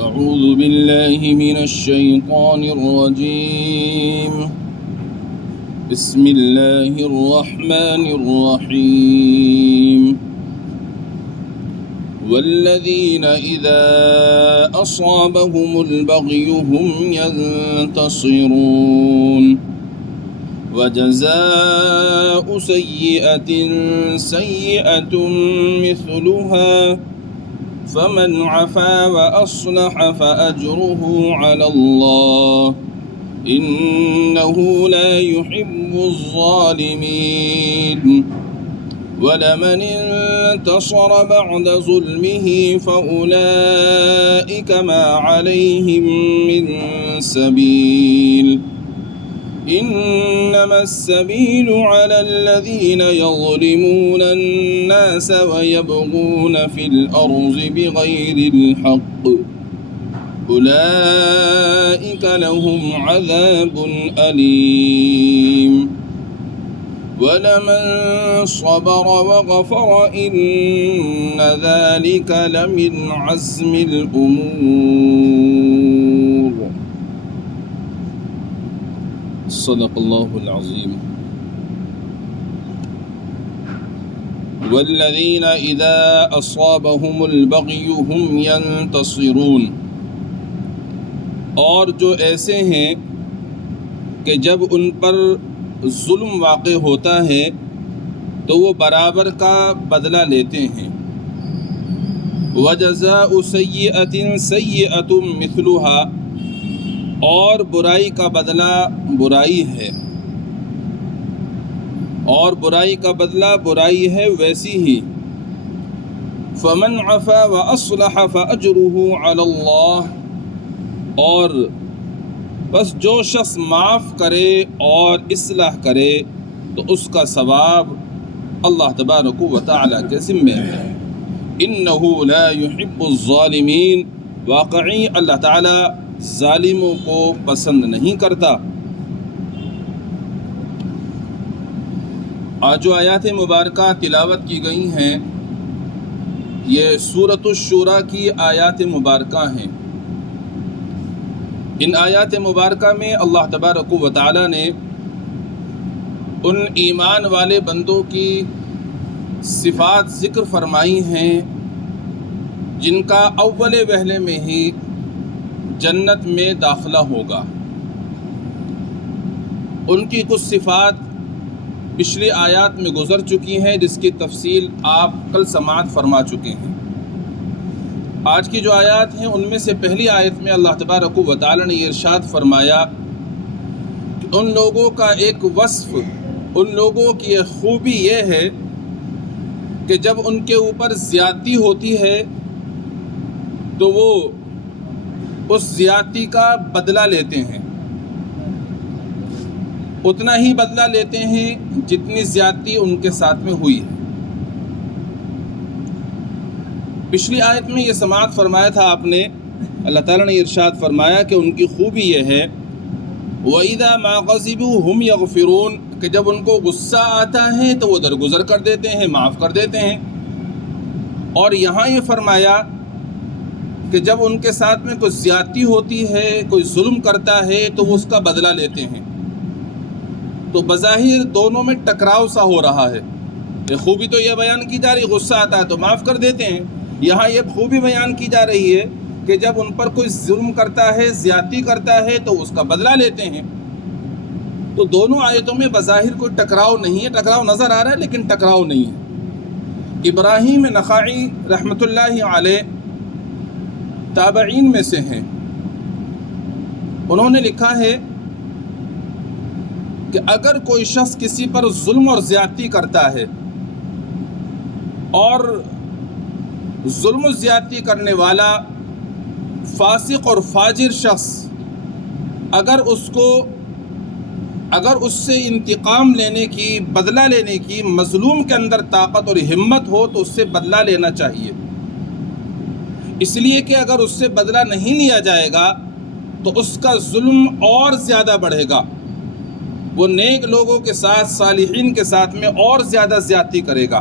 أعوذ بالله من الشيطان الرجيم. بسم الله الرحمن الرحيم. والذين إذا أصابهم البغي هم ينتصرون. وجزاء سيئة سيئة مثلها فمن عفا وأصلح فأجره على الله إنه لا يحب الظالمين. ولمن انتصر بعد ظلمه فأولئك ما عليهم من سبيل إنما السبيل على الذين يظلمون الناس ويبغون في الأرض بغير الحق أولئك لهم عذاب أليم. ولمن صبر وغفر إن ذلك لمن عزم الأمور. صدق اللہ العظیم. والذین اذا اصابهم البغی هم ینتصرون. اور جو ایسے ہیں کہ جب ان پر ظلم واقع ہوتا ہے تو وہ برابر کا بدلہ لیتے ہیں. وجزاء سیئۃ سیئۃ مثلها. اور برائی کا بدلہ برائی ہے، اور برائی کا بدلہ برائی ہے ویسی ہی. فمن عفا واصلح فاجرہ علی اللہ. اور بس جو شخص معاف کرے اور اصلاح کرے تو اس کا ثواب اللہ تبارک و تعالی کے ذمہ ہے. انہ لا يحب الظالمین. واقعی اللہ تعالی ظالموں کو پسند نہیں کرتا. آج جو آیات مبارکہ تلاوت کی گئی ہیں یہ سورۃ الشورى کی آیات مبارکہ ہیں. ان آیات مبارکہ میں اللہ تبارک و تعالی نے ان ایمان والے بندوں کی صفات ذکر فرمائی ہیں جن کا اول وہلے میں ہی جنت میں داخلہ ہوگا. ان کی کچھ صفات پچھلی آیات میں گزر چکی ہیں جس کی تفصیل آپ کل سماعت فرما چکے ہیں. آج کی جو آیات ہیں ان میں سے پہلی آیت میں اللہ تبارک و تعالی نے یہ ارشاد فرمایا کہ ان لوگوں کا ایک وصف، ان لوگوں کی ایک خوبی یہ ہے کہ جب ان کے اوپر زیادتی ہوتی ہے تو وہ اس زیادتی کا بدلہ لیتے ہیں. اتنا ہی بدلہ لیتے ہیں جتنی زیادتی ان کے ساتھ میں ہوئی ہے. پچھلی آیت میں یہ سماعت فرمایا تھا آپ نے، اللہ تعالیٰ نے ارشاد فرمایا کہ ان کی خوبی یہ ہے وَإِذَا مَا غَضِبُوا هُمْ يَغْفِرُونَ، کہ جب ان کو غصہ آتا ہے تو وہ درگزر کر دیتے ہیں، معاف کر دیتے ہیں. اور یہاں یہ فرمایا کہ جب ان کے ساتھ میں کوئی زیادتی ہوتی ہے، کوئی ظلم کرتا ہے تو وہ اس کا بدلہ لیتے ہیں. تو بظاہر دونوں میں ٹکراؤ سا ہو رہا ہے. خوبی تو یہ بیان کی جا رہی غصہ آتا ہے تو معاف کر دیتے ہیں، یہاں یہ خوبی بیان کی جا رہی ہے کہ جب ان پر کوئی ظلم کرتا ہے، زیادتی کرتا ہے تو اس کا بدلہ لیتے ہیں. تو دونوں آیتوں میں بظاہر کوئی ٹکراؤ نہیں ہے، ٹکراؤ نظر آ رہا ہے لیکن ٹکراؤ نہیں ہے. ابراہیم نخعی رحمۃ اللہ علیہ تابعین میں سے ہیں. انہوں نے لکھا ہے کہ اگر کوئی شخص کسی پر ظلم اور زیادتی کرتا ہے اور ظلم و زیادتی کرنے والا فاسق اور فاجر شخص اگر اس سے انتقام لینے کی، بدلہ لینے کی مظلوم کے اندر طاقت اور ہمت ہو تو اس سے بدلہ لینا چاہیے. اس لیے کہ اگر اس سے بدلہ نہیں لیا جائے گا تو اس کا ظلم اور زیادہ بڑھے گا. وہ نیک لوگوں کے ساتھ، صالحین کے ساتھ میں اور زیادہ زیادتی کرے گا.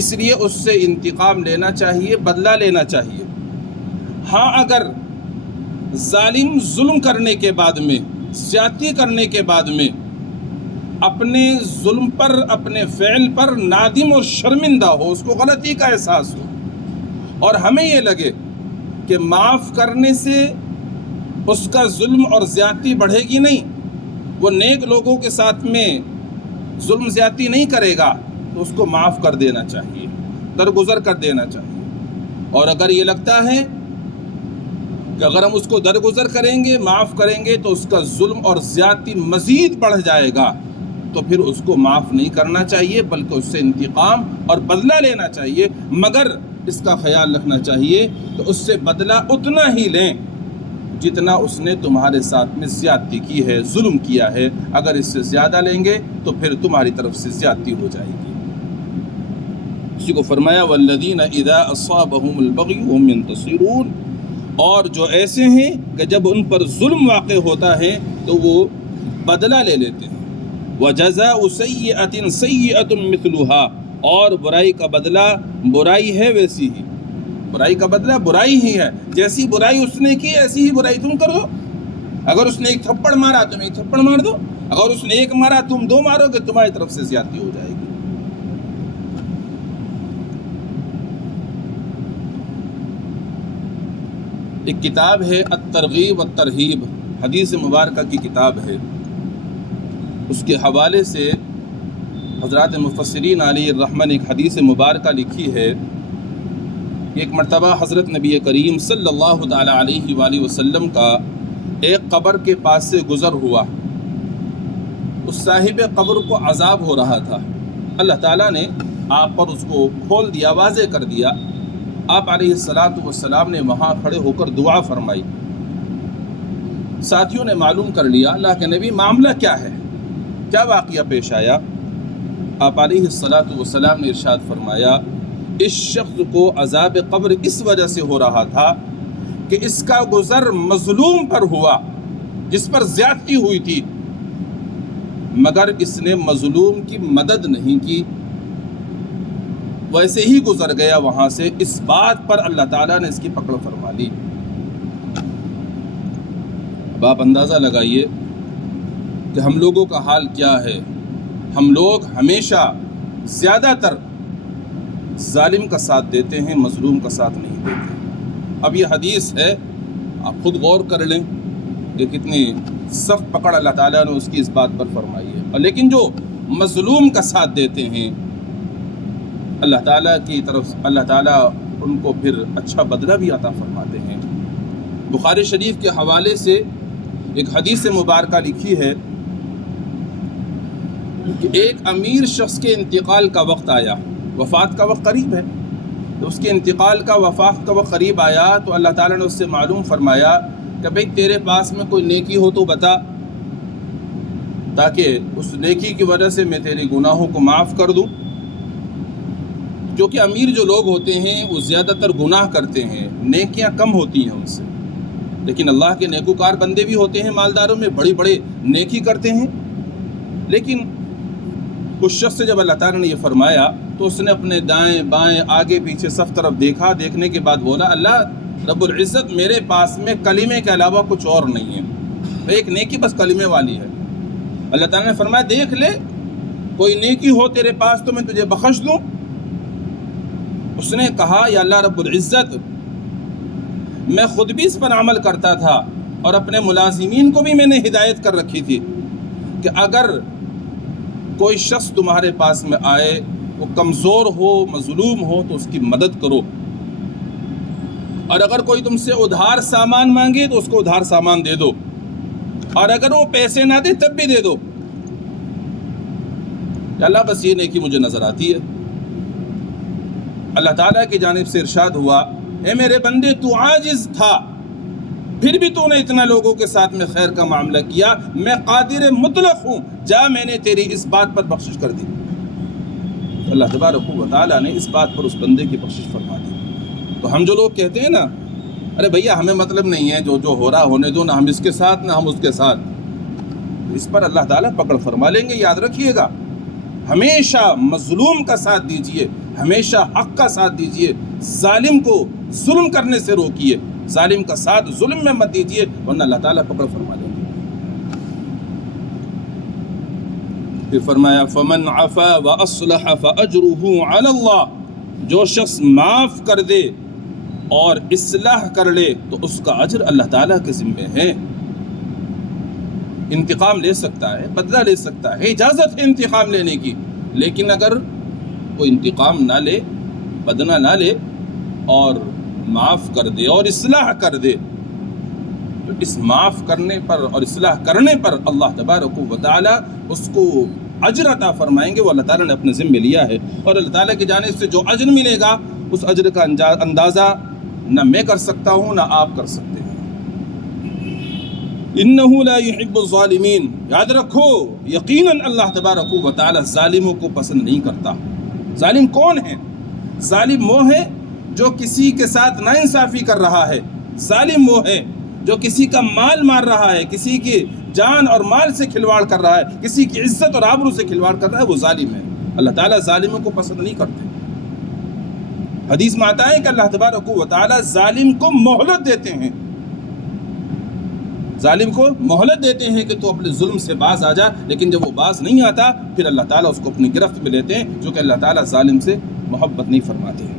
اس لیے اس سے انتقام لینا چاہیے، بدلہ لینا چاہیے. ہاں اگر ظالم ظلم کرنے کے بعد میں، زیادتی کرنے کے بعد میں اپنے ظلم پر، اپنے فعل پر نادم اور شرمندہ ہو، اس کو غلطی کا احساس ہو، اور ہمیں یہ لگے کہ معاف کرنے سے اس کا ظلم اور زیادتی بڑھے گی نہیں، وہ نیک لوگوں کے ساتھ میں ظلم زیادتی نہیں کرے گا، تو اس کو معاف کر دینا چاہیے، درگزر کر دینا چاہیے۔ اور اگر یہ لگتا ہے کہ اگر ہم اس کو درگزر کریں گے، معاف کریں گے تو اس کا ظلم اور زیادتی مزید بڑھ جائے گا، تو پھر اس کو معاف نہیں کرنا چاہیے، بلکہ اس سے انتقام اور بدلہ لینا چاہیے۔ مگر اس کا خیال رکھنا چاہیے کہ اس سے بدلہ اتنا ہی لیں جتنا اس نے تمہارے ساتھ میں زیادتی کی ہے، ظلم کیا ہے۔ اگر اس سے زیادہ لیں گے تو پھر تمہاری طرف سے زیادتی ہو جائے گی۔ اسی کو فرمایا وَالَّذِينَ إِذَا أَصَابَهُمُ الْبَغْيُ هُمْ يَنتَصِرُونَ، اور جو ایسے ہیں کہ جب ان پر ظلم واقع ہوتا ہے تو وہ بدلہ لے لیتے ہیں۔ وَجَزَاءُ سَيِّئَةٍ سَيِّئَةٌ مِثْلُهَا، اور برائی کا بدلہ برائی ہے ویسی ہی، برائی کا بدلہ برائی ہی ہے، جیسی برائی اس نے کی ایسی ہی برائی تم کر دو۔ اگر اس نے ایک تھپڑ مارا تم ایک تھپڑ مار دو، اگر اس نے ایک مارا تم دو مارو گے، تمہاری طرف سے زیادتی ہو جائے گی۔ ایک کتاب ہے الترغیب والترہیب، حدیث مبارکہ کی کتاب ہے، اس کے حوالے سے حضرات مفسرین علیہ الرحمہ نے ایک حدیث مبارکہ لکھی ہے۔ ایک مرتبہ حضرت نبی کریم صلی اللہ تعالیٰ علیہ وآلہ وسلم کا ایک قبر کے پاس سے گزر ہوا، اس صاحب قبر کو عذاب ہو رہا تھا، اللہ تعالیٰ نے آپ پر اس کو کھول دیا، واضح کر دیا۔ آپ علیہ السلام نے وہاں کھڑے ہو کر دعا فرمائی۔ ساتھیوں نے معلوم کر لیا اللہ کے نبی معاملہ کیا ہے، کیا واقعہ پیش آیا۔ آپ علیہ السلام نے ارشاد فرمایا اس شخص کو عذاب قبر اس وجہ سے ہو رہا تھا کہ اس کا گزر مظلوم پر ہوا، جس پر زیادتی ہوئی تھی، مگر اس نے مظلوم کی مدد نہیں کی، ویسے ہی گزر گیا وہاں سے۔ اس بات پر اللہ تعالیٰ نے اس کی پکڑ فرما لی۔ اب آپ اندازہ لگائیے کہ ہم لوگوں کا حال کیا ہے۔ ہم لوگ ہمیشہ زیادہ تر ظالم کا ساتھ دیتے ہیں، مظلوم کا ساتھ نہیں دیتے۔ اب یہ حدیث ہے، آپ خود غور کر لیں کہ کتنی سخت پکڑ اللہ تعالیٰ نے اس کی اس بات پر فرمائی ہے۔ اور لیکن جو مظلوم کا ساتھ دیتے ہیں، اللہ تعالیٰ کی طرف اللہ تعالیٰ ان کو پھر اچھا بدلہ بھی عطا فرماتے ہیں۔ بخاری شریف کے حوالے سے ایک حدیث مبارکہ لکھی ہے کہ ایک امیر شخص کے انتقال کا وقت آیا، وفات کا وقت قریب ہے، تو اس کے انتقال کا وفات کا وقت قریب آیا تو اللہ تعالیٰ نے اس سے معلوم فرمایا کہ بھئی تیرے پاس میں کوئی نیکی ہو تو بتا، تاکہ اس نیکی کی وجہ سے میں تیرے گناہوں کو معاف کر دوں۔ کیونکہ امیر جو لوگ ہوتے ہیں وہ زیادہ تر گناہ کرتے ہیں، نیکیاں کم ہوتی ہیں ان سے، لیکن اللہ کے نیکوکار بندے بھی ہوتے ہیں مالداروں میں، بڑی بڑے نیکی کرتے ہیں۔ لیکن اس شخص سے جب اللہ تعالیٰ نے یہ فرمایا تو اس نے اپنے دائیں بائیں آگے پیچھے سب طرف دیکھا، دیکھنے کے بعد بولا اللہ رب العزت میرے پاس میں کلمے کے علاوہ کچھ اور نہیں ہے، ایک نیکی بس کلمے والی ہے۔ اللہ تعالیٰ نے فرمایا دیکھ لے کوئی نیکی ہو تیرے پاس تو میں تجھے بخش دوں۔ اس نے کہا یا اللہ رب العزت میں خود بھی اس پر عمل کرتا تھا اور اپنے ملازمین کو بھی میں نے ہدایت کر رکھی تھی کہ اگر کوئی شخص تمہارے پاس میں آئے، وہ کمزور ہو، مظلوم ہو تو اس کی مدد کرو، اور اگر کوئی تم سے ادھار سامان مانگے تو اس کو ادھار سامان دے دو، اور اگر وہ پیسے نہ دے تب بھی دے دو۔ یا اللہ بس یہ نیکی مجھے نظر آتی ہے۔ اللہ تعالیٰ کی جانب سے ارشاد ہوا اے میرے بندے تو عاجز تھا، پھر بھی تو نے اتنا لوگوں کے ساتھ میں خیر کا معاملہ کیا، میں قادر مطلق ہوں، جا میں نے تیری اس بات پر بخشش کر دی۔ اللہ تبارک و تعالیٰ نے اس بات پر اس بندے کی بخشش فرما دی۔ تو ہم جو لوگ کہتے ہیں نا ارے بھیا ہمیں مطلب نہیں ہے، جو ہو رہا ہونے دو، نہ ہم اس کے ساتھ نہ ہم اس کے ساتھ، اس پر اللہ تعالیٰ پکڑ فرما لیں گے۔ یاد رکھیے گا ہمیشہ مظلوم کا ساتھ دیجئے، ہمیشہ حق کا ساتھ دیجئے، ظالم کو ظلم کرنے سے روکیے، ظالم کا ساتھ ظلم میں مت دیجیے ورنہ اللہ تعالیٰ پکڑ فرما لیں گے۔ پھر فرمایا فمن عفا واصلح فاجرہ علی اللہ، جو شخص معاف کر دے اور اصلاح کر لے تو اس کا اجر اللہ تعالیٰ کے ذمے ہے۔ انتقام لے سکتا ہے، بدلہ لے سکتا ہے، اجازت ہے انتقام لینے کی، لیکن اگر کوئی انتقام نہ لے، بدلہ نہ لے اور معاف کر دے اور اصلاح کر دے تو اس معاف کرنے پر اور اصلاح کرنے پر اللہ تبارک و تعالی اس کو اجر عطا فرمائیں گے۔ وہ اللہ تعالیٰ نے اپنے ذمے لیا ہے، اور اللہ تعالیٰ کی جانب سے جو اجر ملے گا اس اجر کا اندازہ نہ میں کر سکتا ہوں نہ آپ کر سکتے ہیں۔ انہ لا یحب الظالمین، یاد رکھو یقیناً اللہ تبارک و تعالی ظالموں کو پسند نہیں کرتا۔ ظالم کون ہے؟ ظالم وہ ہے جو کسی کے ساتھ ناانصافی کر رہا ہے، ظالم وہ ہے جو کسی کا مال مار رہا ہے، کسی کی جان اور مال سے کھلواڑ کر رہا ہے، کسی کی عزت اور آبرو سے کھلواڑ کر رہا ہے، وہ ظالم ہے۔ اللہ تعالیٰ ظالموں کو پسند نہیں کرتے۔ حدیث میں آتا ہے کہ اللہ تبارک و تعالی ظالم کو مہلت دیتے ہیں، ظالم کو مہلت دیتے ہیں کہ تو اپنے ظلم سے باز آ جا، لیکن جب وہ باز نہیں آتا پھر اللہ تعالیٰ اس کو اپنی گرفت میں لیتے ہیں، جو کہ اللہ تعالیٰ ظالم سے محبت نہیں فرماتے ہیں۔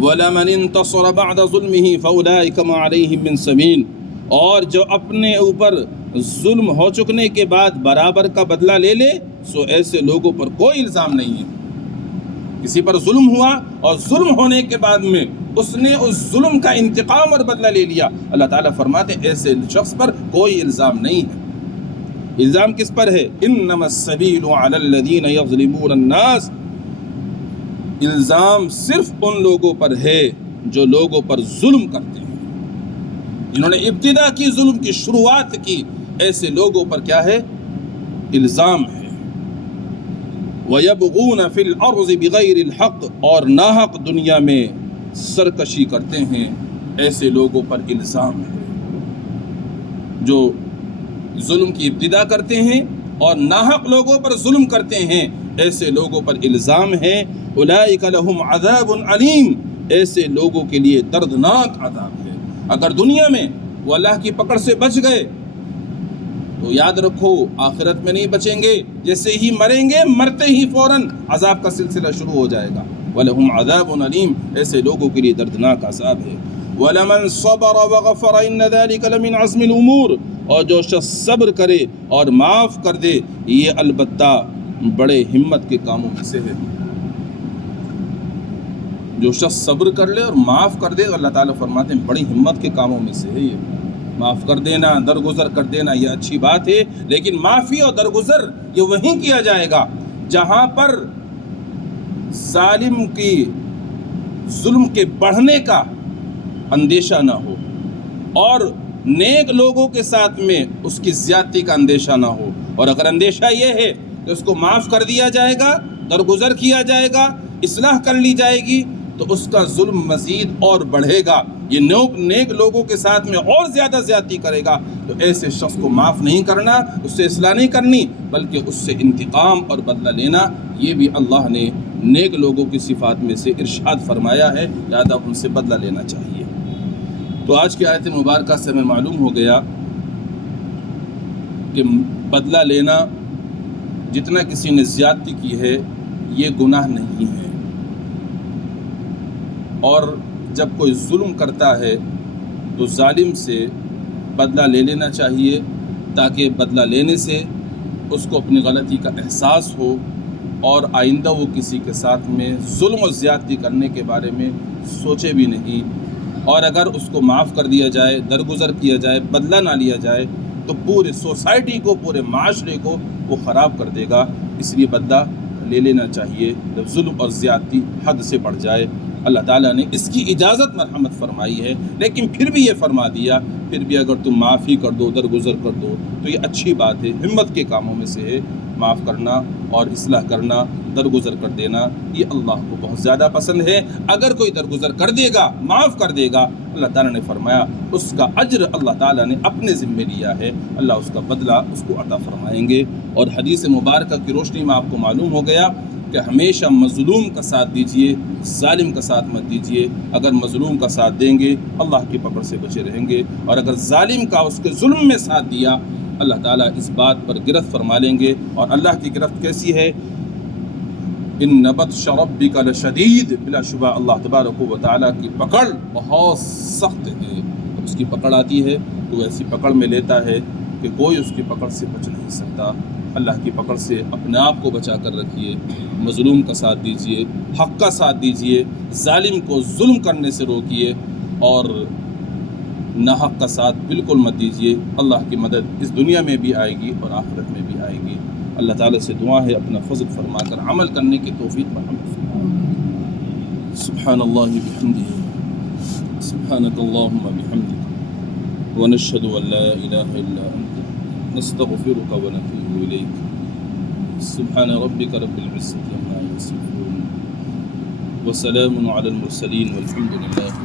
وَلَمَنِ انتصر بعد ظلمه فَأُولَئِكَ مَا عَلَيْهِم مِّن سَبِيلٍ، اور جو اپنے اوپر ظلم ہو چکنے کے بعد برابر کا بدلہ لے لے سو ایسے لوگوں پر کوئی الزام نہیں ہے۔ کسی پر ظلم ہوا اور ظلم ہونے کے بعد میں اس نے اس ظلم کا انتقام اور بدلہ لے لیا، اللہ تعالیٰ فرماتے ہیں ایسے شخص پر کوئی الزام نہیں ہے۔ الزام کس پر ہے؟ انما السبیل علی الذین یظلمون الناس، الزام صرف ان لوگوں پر ہے جو لوگوں پر ظلم کرتے ہیں، جنہوں نے ابتدا کی ظلم کی شروعات کی، ایسے لوگوں پر کیا ہے؟ الزام ہے۔ وَيَبْغُونَ فِي الْأَرْضِ بِغَيْرِ الْحَقِّ، اور ناحق دنیا میں سرکشی کرتے ہیں، ایسے لوگوں پر الزام ہے۔ جو ظلم کی ابتدا کرتے ہیں اور ناحق لوگوں پر ظلم کرتے ہیں، ایسے لوگوں پر الزام ہے۔ اولئک لہم عذاب علیم، ایسے لوگوں کے لیے دردناک عذاب ہے۔ اگر دنیا میں وہ اللہ کی پکڑ سے بچ گئے تو یاد رکھو آخرت میں نہیں بچیں گے، جیسے ہی مریں گے مرتے ہی فوراً عذاب کا سلسلہ شروع ہو جائے گا۔ وَلَهُمْ عَذَابٌ عَلِيمٌ، ایسے لوگوں کے لیے دردناک عذاب ہے۔ وَلَمَنْ صَبَرَ وَغَفَرَ إِنَّ ذَلِكَ لَمِنْ عَزْمِ الْأُمُورِ، اور جو شخص صبر کرے اور معاف کر دے یہ البتہ بڑے ہمت کے کاموں میں سے ہے۔ جو شخص صبر کر لے اور معاف کر دے، اللہ تعالیٰ فرماتے ہیں بڑی ہمت کے کاموں میں سے ہے یہ۔ معاف کر دینا، درگزر کر دینا یہ اچھی بات ہے، لیکن معافی اور درگزر یہ وہیں کیا جائے گا جہاں پر ظالم کی ظلم کے بڑھنے کا اندیشہ نہ ہو اور نیک لوگوں کے ساتھ میں اس کی زیادتی کا اندیشہ نہ ہو۔ اور اگر اندیشہ یہ ہے کہ اس کو معاف کر دیا جائے گا، درگزر کیا جائے گا، اصلاح کر لی جائے گی تو اس کا ظلم مزید اور بڑھے گا، یہ نیک لوگوں کے ساتھ میں اور زیادہ زیادتی کرے گا، تو ایسے شخص کو معاف نہیں کرنا، اس سے اصلاح نہیں کرنی، بلکہ اس سے انتقام اور بدلہ لینا، یہ بھی اللہ نے نیک لوگوں کی صفات میں سے ارشاد فرمایا ہے، لہذا ان سے بدلہ لینا چاہیے۔ تو آج کی آیت مبارکہ سے ہمیں معلوم ہو گیا کہ بدلہ لینا جتنا کسی نے زیادتی کی ہے یہ گناہ نہیں ہے، اور جب کوئی ظلم کرتا ہے تو ظالم سے بدلہ لے لینا چاہیے تاکہ بدلہ لینے سے اس کو اپنی غلطی کا احساس ہو اور آئندہ وہ کسی کے ساتھ میں ظلم و زیادتی کرنے کے بارے میں سوچے بھی نہیں۔ اور اگر اس کو معاف کر دیا جائے، درگزر کیا جائے، بدلہ نہ لیا جائے تو پورے سوسائٹی کو، پورے معاشرے کو وہ خراب کر دے گا۔ اس لیے بدلہ لے لینا چاہیے جب ظلم اور زیادتی حد سے بڑھ جائے۔ اللہ تعالیٰ نے اس کی اجازت مرحمت فرمائی ہے، لیکن پھر بھی یہ فرما دیا پھر بھی اگر تم معافی کر دو، درگزر کر دو تو یہ اچھی بات ہے، ہمت کے کاموں میں سے ہے۔ معاف کرنا اور اصلاح کرنا، درگزر کر دینا، یہ اللہ کو بہت زیادہ پسند ہے۔ اگر کوئی درگزر کر دے گا، معاف کر دے گا، اللہ تعالیٰ نے فرمایا اس کا اجر اللہ تعالیٰ نے اپنے ذمے لیا ہے، اللہ اس کا بدلہ اس کو عطا فرمائیں گے۔ اور حدیث مبارکہ کی روشنی میں آپ کو معلوم ہو گیا کہ ہمیشہ مظلوم کا ساتھ دیجئے، ظالم کا ساتھ مت دیجئے۔ اگر مظلوم کا ساتھ دیں گے اللہ کی پکڑ سے بچے رہیں گے، اور اگر ظالم کا اس کے ظلم میں ساتھ دیا اللہ تعالیٰ اس بات پر گرفت فرما لیں گے۔ اور اللہ کی گرفت کیسی ہے؟ ان بطش ربک لشدید، بلا شبہ اللہ تبارک و تعالیٰ کی پکڑ بہت سخت ہے۔ جب اس کی پکڑ آتی ہے تو ایسی پکڑ میں لیتا ہے کہ کوئی اس کی پکڑ سے بچ نہیں سکتا۔ اللہ کی پکڑ سے اپنے آپ کو بچا کر رکھیے، مظلوم کا ساتھ دیجیے، حق کا ساتھ دیجیے، ظالم کو ظلم کرنے سے روکیے، اور ناحق کا ساتھ بالکل مت دیجیے۔ اللہ کی مدد اس دنیا میں بھی آئے گی اور آخرت میں بھی آئے گی۔ اللہ تعالیٰ سے دعا ہے اپنا فضل فرما کر عمل کرنے کی توفیق مرحمت فرمائے۔ سبحان اللہ بحمدہ، سبحانک اللہم بحمدک، ونشہد ان لا الہ الا انت، نستغفرک ونتوب الیک۔ سبحان ربک رب العزة عما یصفون، وسلام علی المرسلین، والحمد للہ۔